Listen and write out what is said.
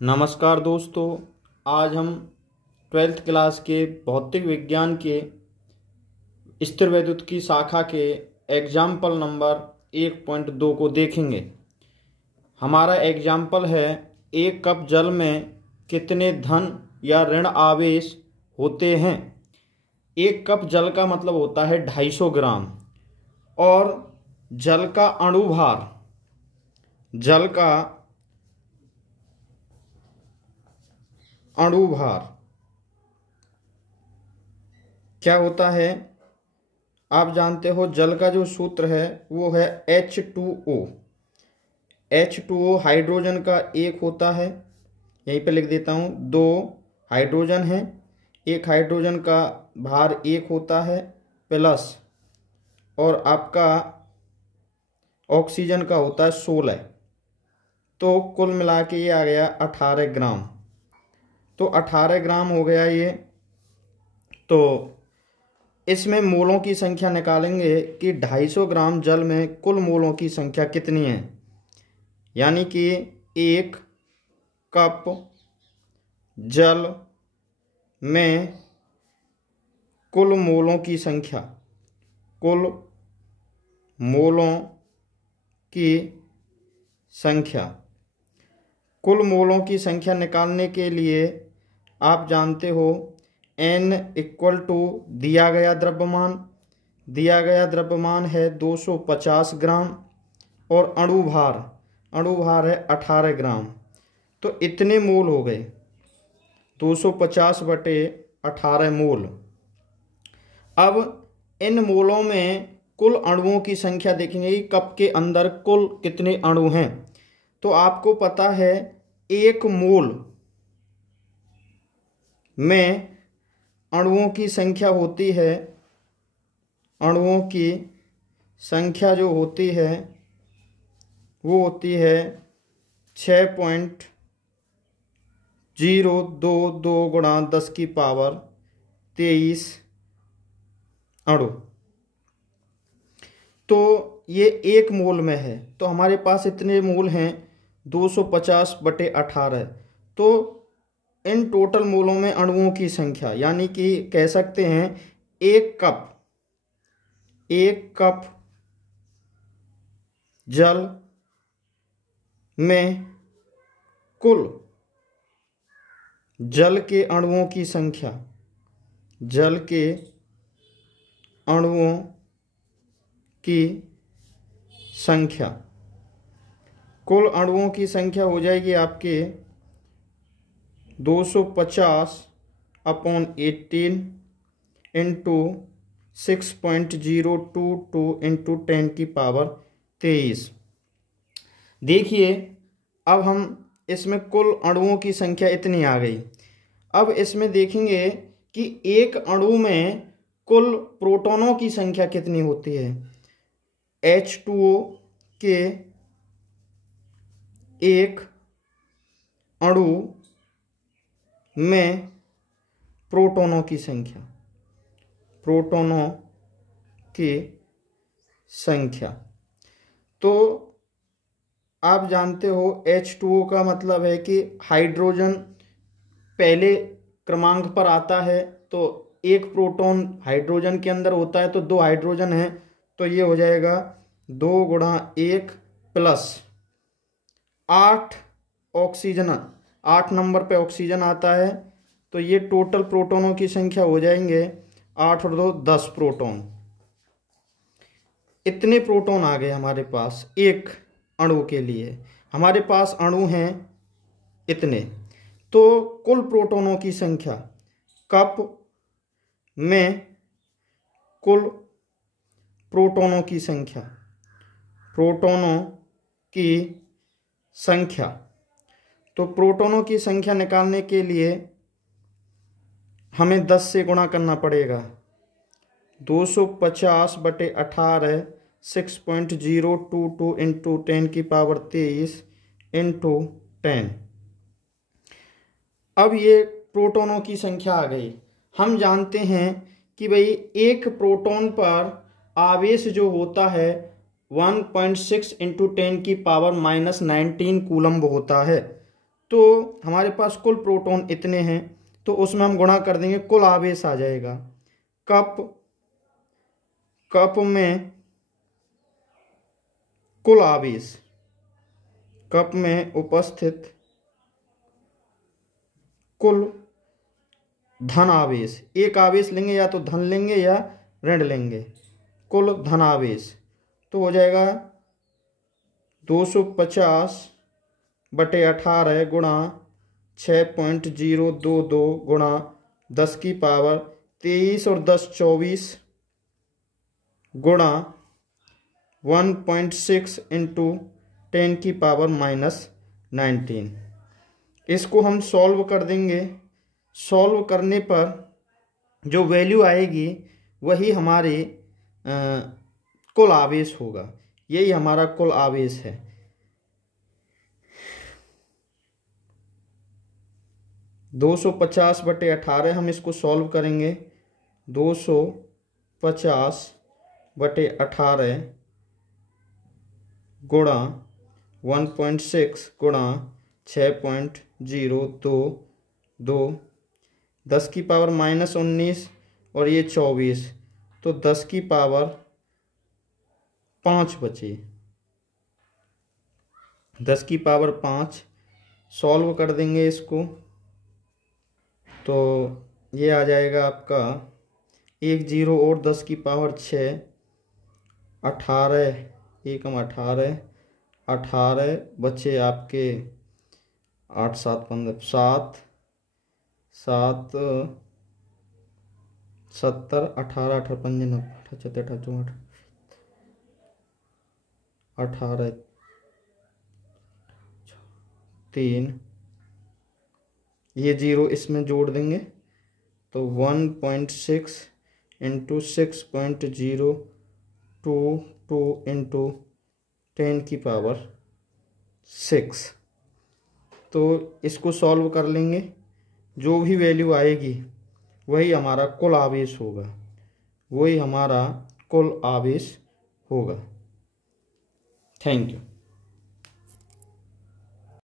नमस्कार दोस्तों, आज हम 12th क्लास के भौतिक विज्ञान के स्थिर वैद्युत की शाखा के एग्जाम्पल नंबर 1.2 को देखेंगे। हमारा एग्जाम्पल है, एक कप जल में कितने धन या ऋण आवेश होते हैं। एक कप जल का मतलब होता है 250 ग्राम और जल का अणुभार क्या होता है, आप जानते हो। जल का जो सूत्र है वो है H2O। H2O हाइड्रोजन का एक होता है, यहीं पे लिख देता हूँ। 2 हाइड्रोजन है, एक हाइड्रोजन का भार 1 होता है प्लस, और आपका ऑक्सीजन का होता है 16। तो कुल मिला के ये आ गया 18 ग्राम। तो 18 ग्राम हो गया ये। तो इसमें मोलों की संख्या निकालेंगे कि 250 ग्राम जल में कुल मोलों की संख्या कितनी है। यानी कि एक कप जल में कुल मोलों की संख्या, कुल मोलों की संख्या निकालने के लिए आप जानते हो N इक्वल टू दिया गया द्रव्यमान है 250 ग्राम और अणुभार है 18 ग्राम। तो इतने मोल हो गए, 250/18 मोल। अब इन मोलों में कुल अणुओं की संख्या देखेंगे कि कप के अंदर कुल कितने अणु हैं। तो आपको पता है, एक मोल में अणुओं की संख्या होती है, अणुओं की संख्या जो होती है वो होती है 6.022 गुणा 10⁻23 अणु। तो ये एक मोल में है, तो हमारे पास इतने मोल हैं 250/18। तो इन टोटल मोलों में अणुओं की संख्या, यानी कि कह सकते हैं एक कप जल में कुल जल के अणुओं की संख्या, कुल अणुओं की संख्या हो जाएगी आपके 250/18 इंटू 6.022 इंटू 10⁻23। देखिए, अब हम इसमें कुल अणुओं की संख्या इतनी आ गई। अब इसमें देखेंगे कि एक अणु में कुल प्रोटॉनों की संख्या कितनी होती है। H2O के एक अणु में प्रोटॉनों की संख्या, तो आप जानते हो H2O का मतलब है कि हाइड्रोजन पहले क्रमांक पर आता है। तो एक प्रोटॉन हाइड्रोजन के अंदर होता है, तो 2 हाइड्रोजन है, तो ये हो जाएगा 2 × 1 प्लस 8 ऑक्सीजन, 8 नंबर पे ऑक्सीजन आता है। तो ये टोटल प्रोटॉनों की संख्या हो जाएंगे 8 और 2 10 प्रोटॉन। इतने प्रोटॉन आ गए हमारे पास एक अणु के लिए। हमारे पास अणु हैं इतने। तो कुल प्रोटॉनों की संख्या, कप में कुल प्रोटॉनों की संख्या, तो प्रोटॉनों की संख्या निकालने के लिए हमें 10 से गुणा करना पड़ेगा। 250/18 6.022 इंटू 10⁻23 इंटू 10। अब ये प्रोटॉनों की संख्या आ गई। हम जानते हैं कि भाई एक प्रोटॉन पर आवेश जो होता है 1.6 इंटू 10⁻⁻19 कूलम्ब होता है। तो हमारे पास कुल प्रोटॉन इतने हैं, तो उसमें हम गुणा कर देंगे, कुल आवेश आ जाएगा। कप में कुल आवेश, कप में उपस्थित कुल धन आवेश, एक आवेश लेंगे या तो धन लेंगे या ऋण लेंगे, कुल धन आवेश तो हो जाएगा 250/18 गुणा 6.022 गुणा 10⁻23 और 10 24 गुणा 1.6 इंटू 10⁻⁻19। इसको हम सॉल्व कर देंगे। सॉल्व करने पर जो वैल्यू आएगी वही हमारे कुल आवेश होगा। यही हमारा कुल आवेश है। दो 250/18 हम इसको सॉल्व करेंगे। 250/18 गुणा 1.6 गुणा 6.022 10⁻⁻19 और ये 24 तो 10⁻5 बचे। 10⁻5 सॉल्व कर देंगे इसको तो ये आ जाएगा आपका 1 0 और 10⁻6 18 एकम 18 18 बचे आपके 8 7 15 7 7 70 18 18 5 9 78 18 18 3 ये 0 इसमें जोड़ देंगे तो 1.6 इंटू 6.022 इंटू 10⁻6 तो इसको सॉल्व कर लेंगे। जो भी वैल्यू आएगी वही हमारा कुल आवेश होगा, वही हमारा कुल आवेश होगा। Thank you.